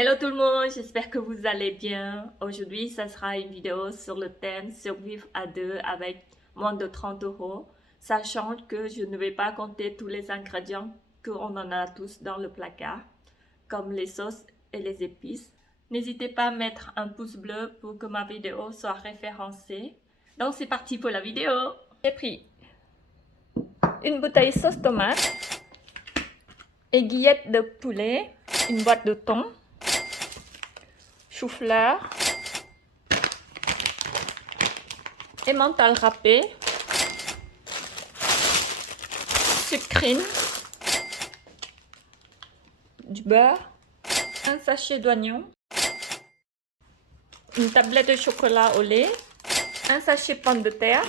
Hello tout le monde, j'espère que vous allez bien. Aujourd'hui, ça sera une vidéo sur le thème survivre à deux avec moins de 30 euros, sachant que je ne vais pas compter tous les ingrédients qu'on en a tous dans le placard, comme les sauces et les épices. N'hésitez pas à mettre un pouce bleu pour que ma vidéo soit référencée. Donc c'est parti pour la vidéo. J'ai pris une bouteille sauce tomate, aiguillette de poulet, une boîte de thon, chou-fleur, emmental râpé, sucrine, du beurre, un sachet d'oignon, une tablette de chocolat au lait, un sachet de pommes de terre,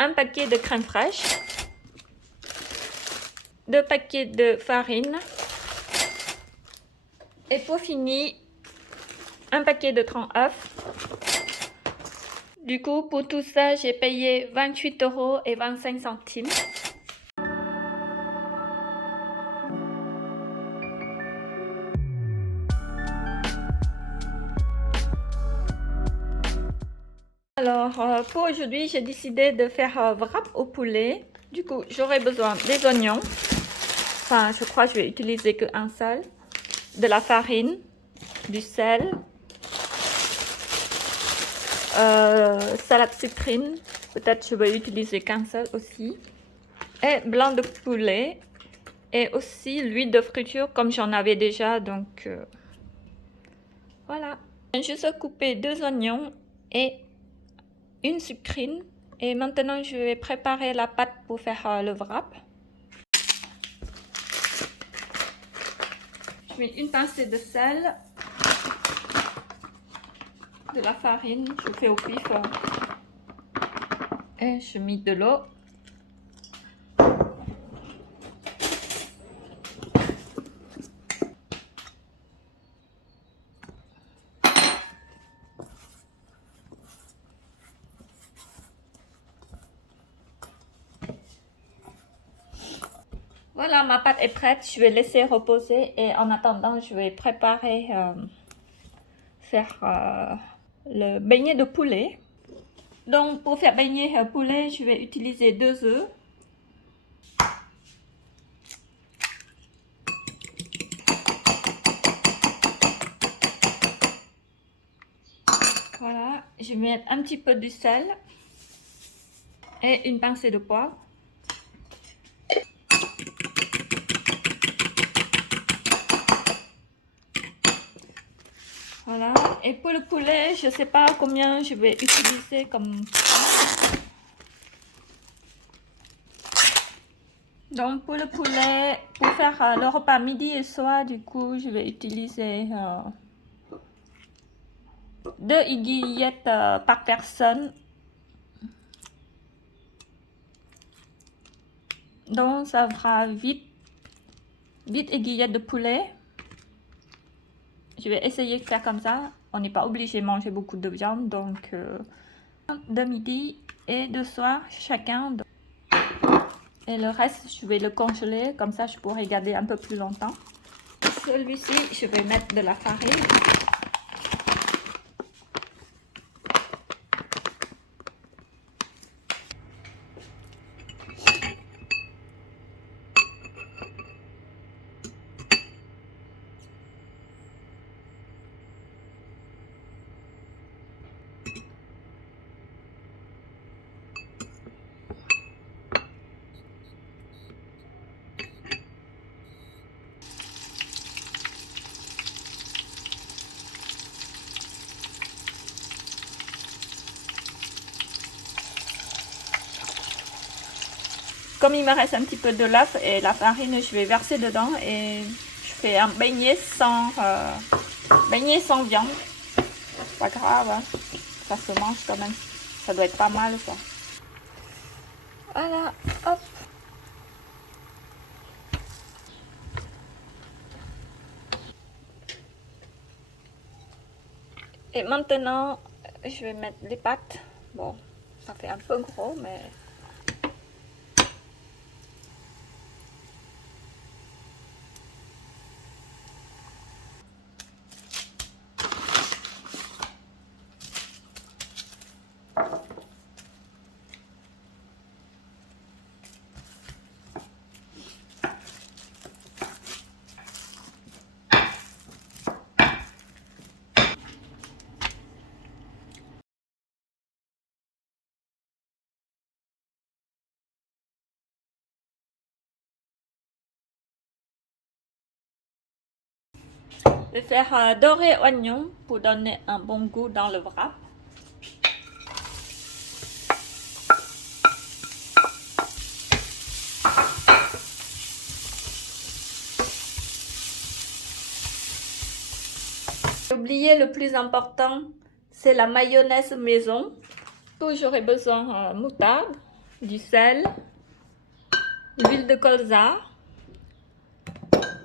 un paquet de crème fraîche, 2 paquets de farine et pour finir, un paquet de 30 œufs. Du coup, pour tout ça, j'ai payé 28,25 €. Alors, pour aujourd'hui, j'ai décidé de faire wrap au poulet. Du coup, j'aurai besoin des oignons. Enfin, je crois que je vais utiliser qu'un seul. De la farine, du sel, salade citrine. Peut-être je vais utiliser qu'un seul aussi. Et blanc de poulet. Et aussi l'huile de friture comme j'en avais déjà. Donc, voilà. J'ai juste coupé 2 oignons et une sucrine. Et maintenant, je vais préparer la pâte pour faire le wrap. Je mets une pincée de sel, de la farine, je fais au pif. Et je mets de l'eau. Voilà, ma pâte est prête. Je vais laisser reposer et en attendant, je vais préparer faire le beignet de poulet. Donc, pour faire beignet poulet, je vais utiliser 2 œufs. Voilà, je vais mettre un petit peu de sel et une pincée de poivre. Voilà, et pour le poulet, je ne sais pas combien je vais utiliser comme ça. Donc pour le poulet, pour faire le repas midi et soir, du coup, je vais utiliser 2 aiguillettes par personne. Donc ça fera 8 aiguillettes de poulet. Je vais essayer de faire comme ça. On n'est pas obligé de manger beaucoup de viande, donc de midi et de soir chacun. Et le reste, je vais le congeler, comme ça je pourrai garder un peu plus longtemps. Celui-ci, je vais mettre de la farine. Comme il me reste un petit peu de l'œuf et la farine, je vais verser dedans et je fais un beignet sans viande. Pas grave, hein. Ça se mange quand même. Ça doit être pas mal ça. Voilà, hop. Et maintenant, je vais mettre les pâtes. Bon, ça fait un peu gros, mais... Je vais faire dorer oignon pour donner un bon goût dans le wrap. J'ai oublié le plus important, c'est la mayonnaise maison. J'aurai besoin de moutarde, du sel, l'huile de colza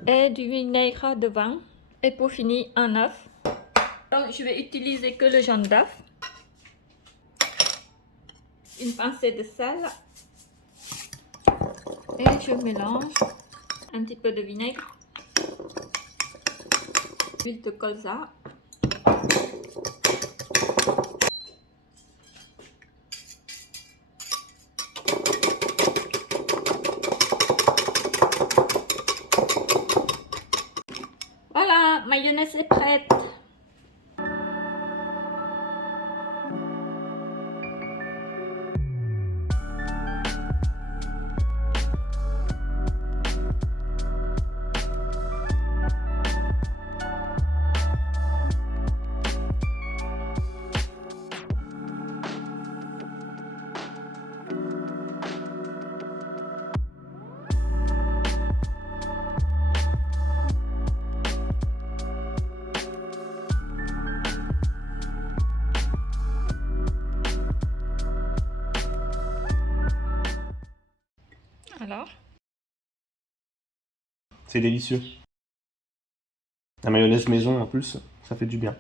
et du vinaigre de vin. Et pour finir, un œuf. Donc je vais utiliser que le jaune d'œuf. Une pincée de sel. Et je mélange un petit peu de vinaigre. L'huile de colza. Voilà, mayonnaise est prête. Alors, C'est délicieux. La mayonnaise maison en plus, ça fait du bien.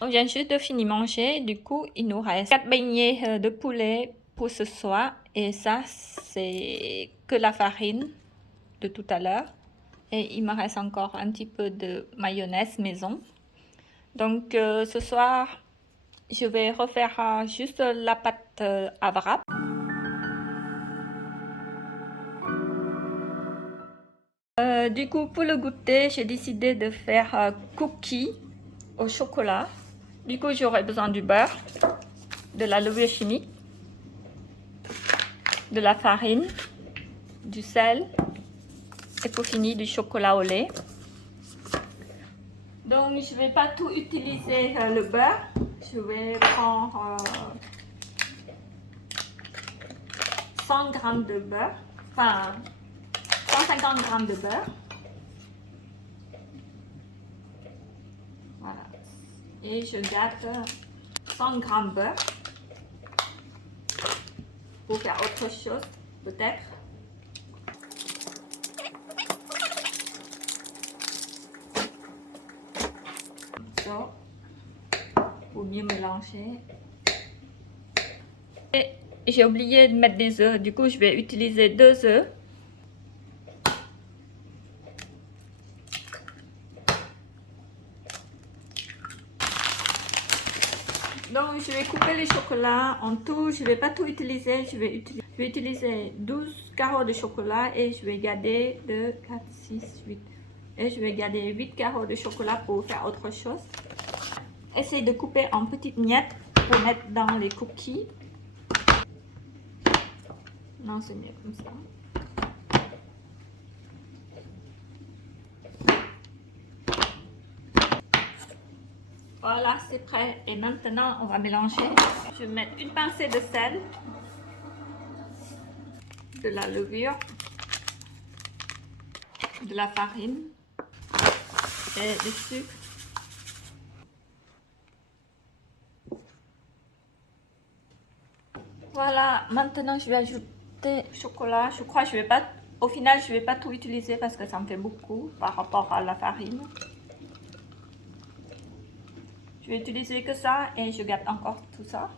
on vient juste de finir manger, du coup il nous reste 4 beignets de poulet pour ce soir. Et ça c'est que la farine de tout à l'heure. Et il me reste encore un petit peu de mayonnaise maison. Donc ce soir, je vais refaire juste la pâte à wrap. Du coup, pour le goûter, j'ai décidé de faire cookies au chocolat. Du coup, j'aurai besoin du beurre, de la levure chimique, de la farine, du sel et pour finir du chocolat au lait. Donc, je ne vais pas tout utiliser le beurre. Je vais prendre 100 g de beurre, enfin 150 g de beurre. Voilà. Et je garde 100 g de beurre pour faire autre chose, peut-être. Ça, pour bien mélanger. Et j'ai oublié de mettre des œufs, du coup je vais utiliser 2 œufs. Donc je vais couper les chocolats en tout, je ne vais pas tout utiliser, je vais utiliser 12 carreaux de chocolat et je vais garder 2, 4, 6, 8. Et je vais garder 8 carreaux de chocolat pour faire autre chose. Essayez de couper en petites miettes pour mettre dans les cookies. Non, c'est mieux comme ça. Voilà, c'est prêt. Et maintenant, on va mélanger. Je vais mettre une pincée de sel, de la levure, de la farine et du sucre. Voilà, maintenant je vais ajouter le chocolat. Je crois que je vais pas, au final, je vais pas tout utiliser parce que ça me fait beaucoup par rapport à la farine. Je vais utiliser que ça et je garde encore tout ça.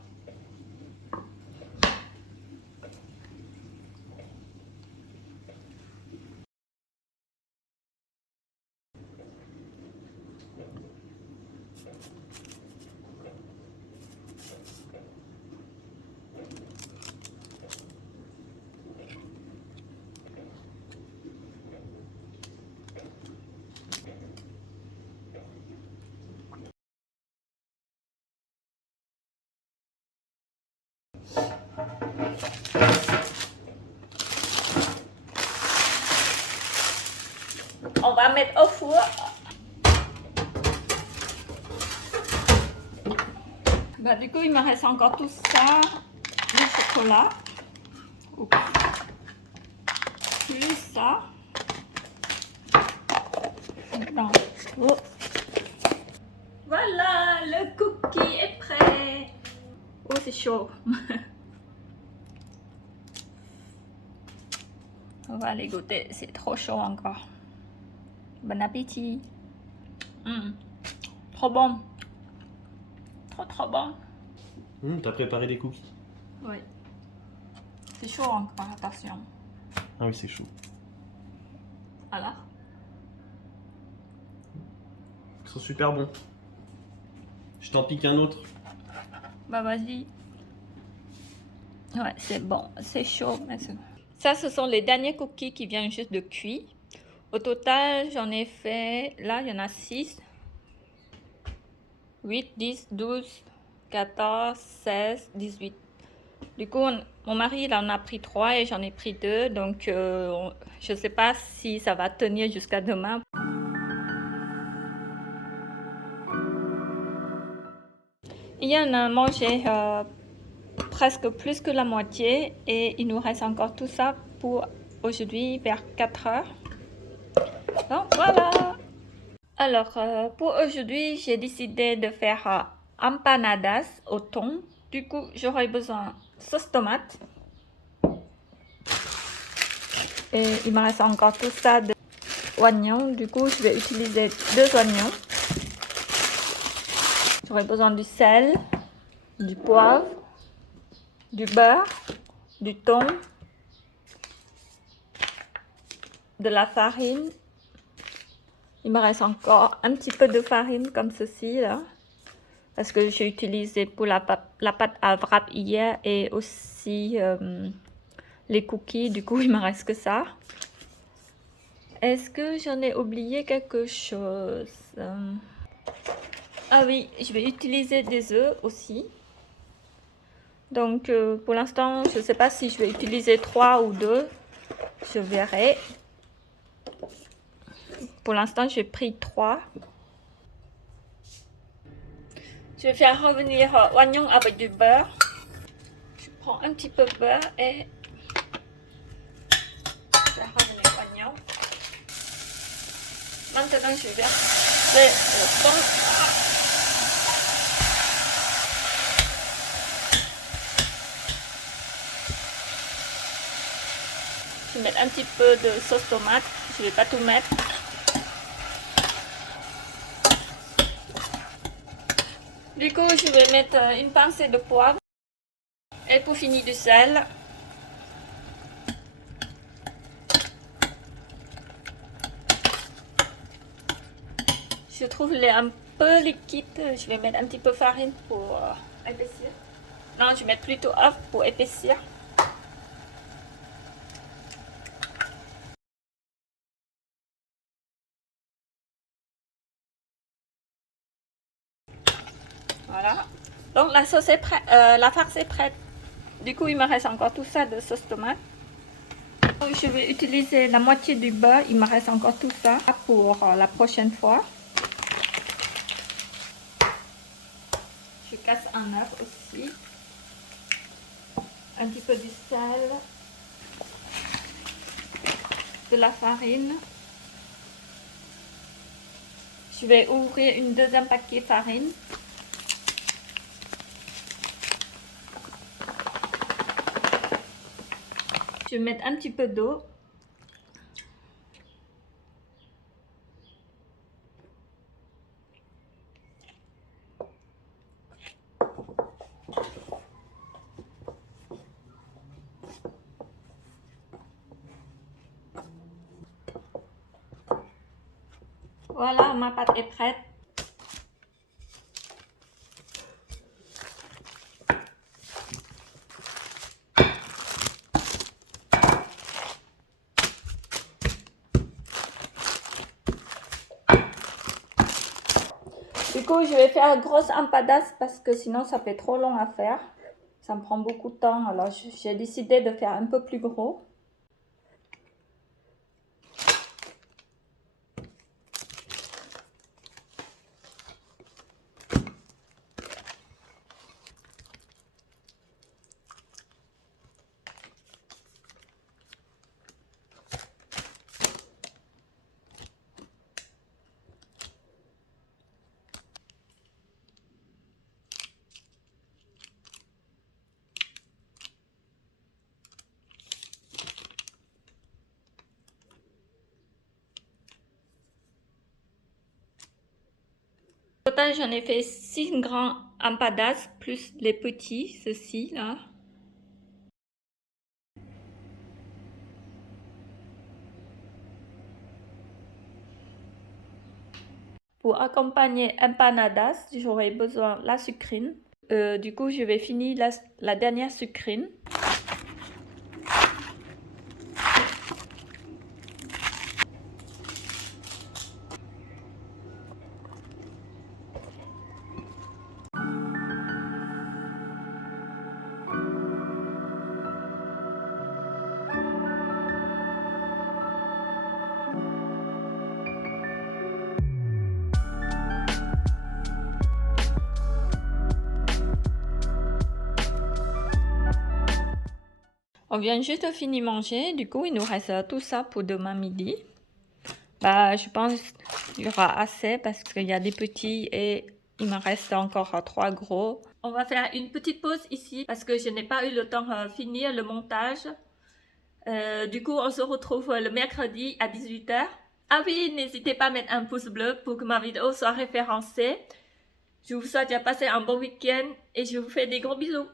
On va mettre au four Bah, du coup, il me reste encore tout ça, le chocolat. Oups. Plus ça. Non. Oh. Voilà, le cookie est prêt. Oh, c'est chaud. On va aller goûter, c'est trop chaud encore. Bon appétit. Trop bon. Trop bon. T'as préparé des cookies? Oui. C'est chaud encore, attention. Ah oui, c'est chaud. Alors? Ils sont super bons. Je t'en pique un autre. Bah vas-y. Ouais, c'est bon, c'est chaud. Mais ça, ce sont les derniers cookies qui viennent juste de cuire. Au total, j'en ai fait, là, il y en a 6, 8, 10, 12, 14, 16, 18. Du coup, mon mari, il en a pris 3 et j'en ai pris 2. Donc, je ne sais pas si ça va tenir jusqu'à demain. Il y en a mangé presque plus que la moitié et il nous reste encore tout ça pour aujourd'hui vers 4 heures. Donc voilà. Alors pour aujourd'hui j'ai décidé de faire empanadas au thon. Du coup j'aurai besoin de sauce tomate et il me reste encore tout ça de oignons. Du coup je vais utiliser 2 oignons. J'aurai besoin du sel, du poivre, du beurre, du thon, de la farine. Il me reste encore un petit peu de farine comme ceci là, parce que j'ai utilisé pour la pâte à wrap hier et aussi les cookies. Du coup, il me reste que ça. Est-ce que j'en ai oublié quelque chose? Ah oui, je vais utiliser des œufs aussi. Donc pour l'instant, je ne sais pas si je vais utiliser 3 ou 2. Je verrai. Pour l'instant, j'ai pris 3. Je vais faire revenir l'oignon avec du beurre. Je prends un petit peu de beurre et je vais revenir l'oignon. Maintenant, je vais verser le thon. Je vais mettre un petit peu de sauce tomate. Je ne vais pas tout mettre. Du coup, je vais mettre une pincée de poivre. Et pour finir, du sel. Je trouve les un peu liquide. Je vais mettre un petit peu de farine pour épaissir. Non, je vais mettre plutôt œuf pour épaissir. Voilà. Donc la sauce est prête, la farce est prête. Du coup, il me reste encore tout ça de sauce tomate. Je vais utiliser la moitié du beurre. Il me reste encore tout ça pour la prochaine fois. Je casse un œuf aussi. Un petit peu du sel. De la farine. Je vais ouvrir une deuxième paquet de farine. Je vais mettre un petit peu d'eau. Voilà, ma pâte est prête. Du coup, je vais faire grosse empanadas parce que sinon ça fait trop long à faire. Ça me prend beaucoup de temps. Alors j'ai décidé de faire un peu plus gros. total, j'en ai fait 6 grands empadas, plus les petits, ceux-ci là. Pour accompagner empanadas, j'aurai besoin de la sucrine. Du coup, je vais finir la dernière sucrine. On vient juste de finir manger, du coup il nous reste tout ça pour demain midi. Je pense qu'il y aura assez parce qu'il y a des petits et il me reste encore 3 gros. On va faire une petite pause ici parce que je n'ai pas eu le temps de finir le montage. Du coup on se retrouve le mercredi à 18 h. Ah oui, n'hésitez pas à mettre un pouce bleu pour que ma vidéo soit référencée. Je vous souhaite de passer un bon week-end et je vous fais des gros bisous.